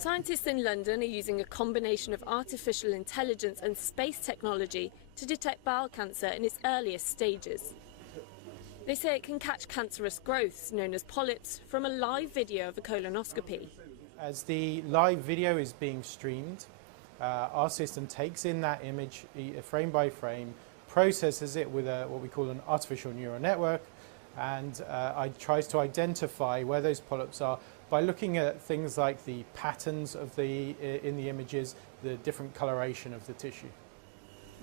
Scientists in London are using a combination of artificial intelligence and space technology to detect bowel cancer in its earliest stages. They say it can catch cancerous growths, known as polyps, from a live video of a colonoscopy. As the live video is being streamed, our system takes in that image frame by frame, processes it with what we call an artificial neural network, and tries to identify where those polyps are by looking at things like the patterns of in the images, the different coloration of the tissue.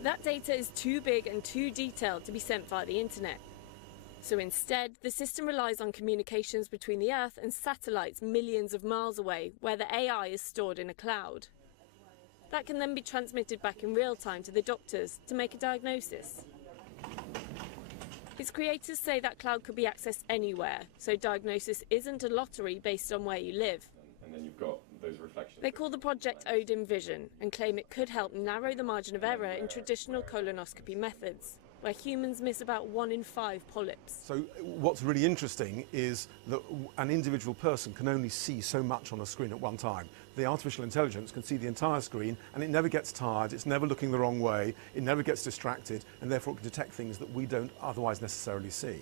That data is too big and too detailed to be sent via the internet. So instead, the system relies on communications between the Earth and satellites millions of miles away, where the AI is stored in a cloud. That can then be transmitted back in real time to the doctors to make a diagnosis. Its creators say that cloud could be accessed anywhere, so diagnosis isn't a lottery based on where you live. And then you've got those reflections. They call the project Odin Vision and claim it could help narrow the margin of error in traditional colonoscopy methods, where humans miss about 1 in 5 polyps. So what's really interesting is that an individual person can only see so much on a screen at one time. The artificial intelligence can see the entire screen, and it never gets tired, it's never looking the wrong way, it never gets distracted, and therefore it can detect things that we don't otherwise necessarily see.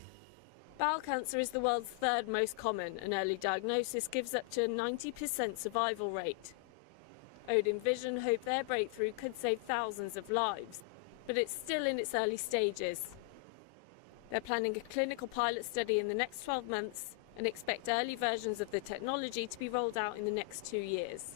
Bowel cancer is the world's 3rd most common, and early diagnosis gives up to a 90% survival rate. Odin Vision hope their breakthrough could save thousands of lives, but it's still in its early stages. They're planning a clinical pilot study in the next 12 months and expect early versions of the technology to be rolled out in the next 2 years.